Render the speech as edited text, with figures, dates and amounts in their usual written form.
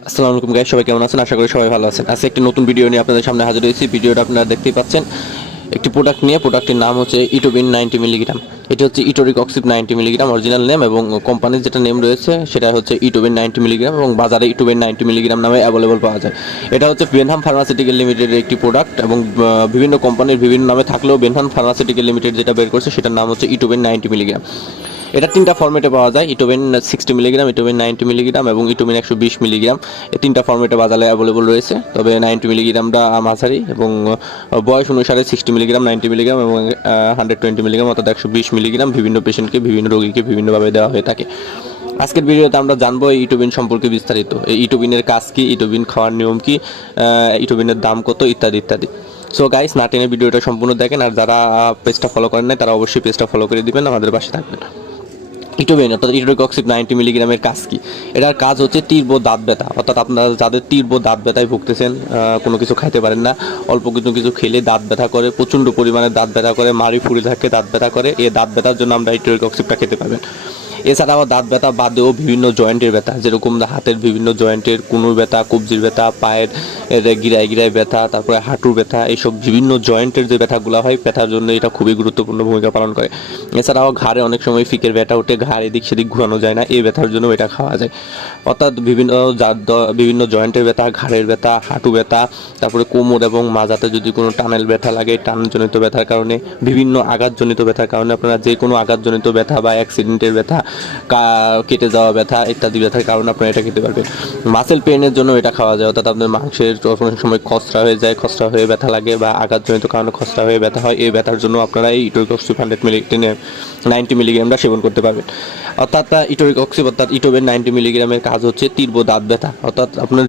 আসসালামু আলাইকুম গাইস, সবাই কেমন আছেন? আশা করি সবাই ভালো আছেন। আজকে একটি নতুন ভিডিও নিয়ে আপনাদের সামনে হাজির হয়েছি। ভিডিওটা আপনারা দেখতেই পাচ্ছেন, একটি প্রোডাক্ট নিয়ে। প্রোডাক্টের নাম হচ্ছে ইটোবিন 90 মিলিগ্রাম। এটি হচ্ছে ইটোরিকক্সিব 90 মিলিগ্রাম অরিজিনাল নেম, এবং কোম্পানির যেটা নেম রয়েছে সেটা হচ্ছে ইটোবিন 90 মিলিগ্রাম, এবং বাজারে ইটোবিন 90 মিলিগ্রাম নামে অ্যাভেলেবল পাওয়া যায়। এটা হচ্ছে বেনহাম ফার্মাসিউটিক্যাল লিমিটেডের একটি প্রোডাক্ট, এবং বিভিন্ন কোম্পানির বিভিন্ন নামে থাকলেও বেনহাম ফার্মাসিউটিক্যাল লিমিটেড যেটা বের করছে সেটার নাম হচ্ছে ইটোবিন 90 মিলিগ্রাম। এটা তিনটা ফর্মেটে পাওয়া যায়: ইটোবিন 60 মিলিগ্রাম, ইটোবিন 90 মিলিগ্রাম এবং ইটোবিন 120 মিলিগ্রাম। এই তিনটা ফর্মেটে বাজারে অ্যাভেলেবল রয়েছে। তবে 90 মিলিগ্রামটা মাঝারি, এবং বয়স অনুসারে 60 মিলিগ্রাম, 90 মিলিগ্রাম এবং 120 মিলিগ্রাম অর্থাৎ 120 মিলিগ্রাম বিভিন্ন পেশেন্টকে, বিভিন্ন রোগীকে বিভিন্নভাবে দেওয়া হয়ে থাকে। আজকের ভিডিওতে আমরা জানবো এই ইটোবিন সম্পর্কে বিস্তারিত। এই ইটোবিনের কাজ কি, ইটোবিন খাওয়ার নিয়ম কি, ইটোবিনের দাম কত, ইত্যাদি ইত্যাদি। সো গাইস, না টেনে ভিডিওটা সম্পূর্ণ দেখেন। আর যারা পেজটা ফলো করেন নাই তারা অবশ্যই পেজটা ফলো করে দিবেন, আমাদের পাশে থাকবেন। ইটোবিন অর্থাৎ ইটোরিকক্সিব 90 মিলিগ্রামের কাজ কি? এটার কাজ হচ্ছে তীব্র দাঁত ব্যথা, অর্থাৎ আপনারা যাদের তীব্র দাঁত ব্যথায় ভুগতেছেন, কোনো কিছু খাইতে পারেন না, অল্প কিছু খেলে দাঁত ব্যথা করে, প্রচণ্ড পরিমাণে দাঁত ব্যথা করে, মাড়ি ফুলে থাকে, দাঁত ব্যথা করে, এই দাঁত ব্যথার জন্য আমরা ইটোরিকক্সিবটা খেতে পারবেন। এছাড়াও দাঁত ব্যথা বাদেও বিভিন্ন জয়েন্টের ব্যথা, যেরকম হাতের বিভিন্ন জয়েন্টের কোনুর ব্যথা, কবজির ব্যথা, পায়ের গিরায় গিরায় ব্যথা, তারপরে হাঁটুর ব্যথা, এইসব বিভিন্ন জয়েন্টের যে ব্যথাগুলো হয়, ব্যথার জন্য এটা খুবই গুরুত্বপূর্ণ ভূমিকা পালন করে। এছাড়াও ঘাড়ে অনেক সময় ফিকের ব্যথা ওঠে, ঘাড় এদিক সেদিক ঘোরানো যায় না, এই ব্যথার জন্য এটা খাওয়া যায়। অর্থাৎ বিভিন্ন জয়েন্টের ব্যথা, ঘাড়ের ব্যথা, হাঁটু ব্যথা, তারপরে কোমর এবং মাজাতে যদি কোনো টানেল ব্যথা লাগে, টানজনিত ব্যথার কারণে, বিভিন্ন আঘাতজনিত ব্যথার কারণে, আপনারা যে কোনো আঘাতজনিত ব্যথা বা অ্যাক্সিডেন্টের ব্যথা, কেটে যাওয়া ব্যথা ইত্যাদি ব্যথার কারণে আপনারা এটা খেতে পারবেন। মাসেল পেইনের জন্য এটা খাওয়া যায়, অর্থাৎ আপনার মাংসের অনেক সময় খসড়া হয়ে যায়, খসড়া হয়ে ব্যথা লাগে, বা আঘাতজনিত কারণে খসড়া হয়ে ব্যথা হয়, এই ব্যথার জন্য আপনারা এই ইটোরিকক্সিব 90 মিলিগ্রামটা সেবন করতে পারবেন। অর্থাৎ ইটোরিকক্সিব অর্থাৎ ইটোবিন 90 মিলিগ্রামের কাজ হচ্ছে তীব্র দাঁত ব্যথা, অর্থাৎ আপনার